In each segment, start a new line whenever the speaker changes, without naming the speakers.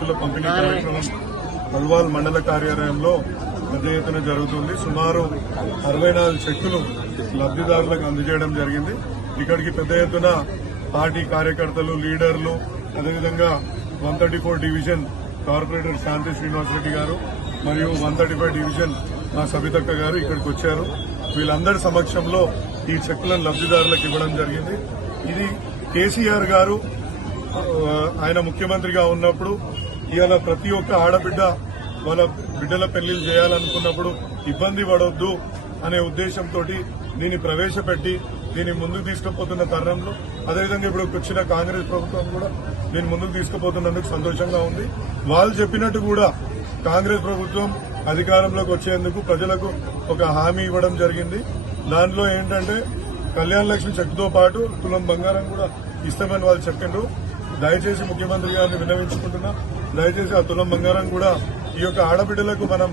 చెక్కుల పంపిణీ కార్యక్రమం మండల కార్యాలయంలో పెద్ద ఎత్తున జరుగుతుంది. సుమారు అరవై నాలుగు చెక్కులు లబ్దిదారులకు అందజేయడం జరిగింది. ఇక్కడికి పెద్ద ఎత్తున పార్టీ కార్యకర్తలు లీడర్లు అదేవిధంగా one thirty four division corporator Shanti Srinivas Reddy garu మరియు వన్ థర్టీ ఫైవ్ డివిజన్ మా సబితక్క గారు ఇక్కడికి వచ్చారు. వీళ్ళందరి సమక్షంలో ఈ చెక్కులను లబ్దిదారులకు ఇవ్వడం జరిగింది. ఇది కేసీఆర్ గారు ఆయన ముఖ్యమంత్రిగా ఉన్నప్పుడు ఇవాళ ప్రతి ఒక్క ఆడబిడ్డ వాళ్ళ బిడ్డల పెళ్ళిలు చేయాలనుకున్నప్పుడు ఇబ్బంది పడొద్దు అనే ఉద్దేశంతో దీన్ని ప్రవేశపెట్టి దీన్ని ముందుకు తీసుకుపోతున్న తరుణంలో అదేవిధంగా ఇప్పుడు వచ్చిన కాంగ్రెస్ ప్రభుత్వం కూడా దీన్ని ముందుకు తీసుకుపోతున్నందుకు సంతోషంగా ఉంది. వాళ్ళు చెప్పినట్టు కూడా కాంగ్రెస్ ప్రభుత్వం అధికారంలోకి వచ్చేందుకు ప్రజలకు ఒక హామీ ఇవ్వడం జరిగింది. దాంట్లో ఏంటంటే కళ్యాణ లక్ష్మి చెక్తో పాటు తులం బంగారం కూడా ఇస్తామని వాళ్ళు చెప్పిండ్రు. దయచేసి ముఖ్యమంత్రి గారిని విన్నవించుకుంటున్నా దయచేసి ఆ తులం బంగారం కూడా ఈ యొక్క ఆడబిడ్డలకు మనం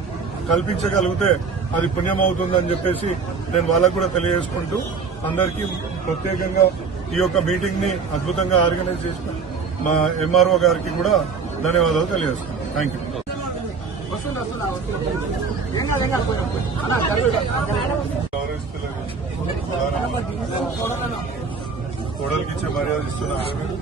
కల్పించగలిగితే అది పుణ్యం అవుతుందని చెప్పేసి నేను వాళ్ళకు కూడా తెలియజేసుకుంటూ అందరికీ ప్రత్యేకంగా ఈ యొక్క మీటింగ్ని అద్భుతంగా ఆర్గనైజ్ చేసిన మా ఎంఆర్ఓ గారికి కూడా ధన్యవాదాలు తెలియజేస్తున్నాను. థ్యాంక్ యూ కోడలికి ఇచ్చే మర్యాద ఇస్తున్నారు మీరు?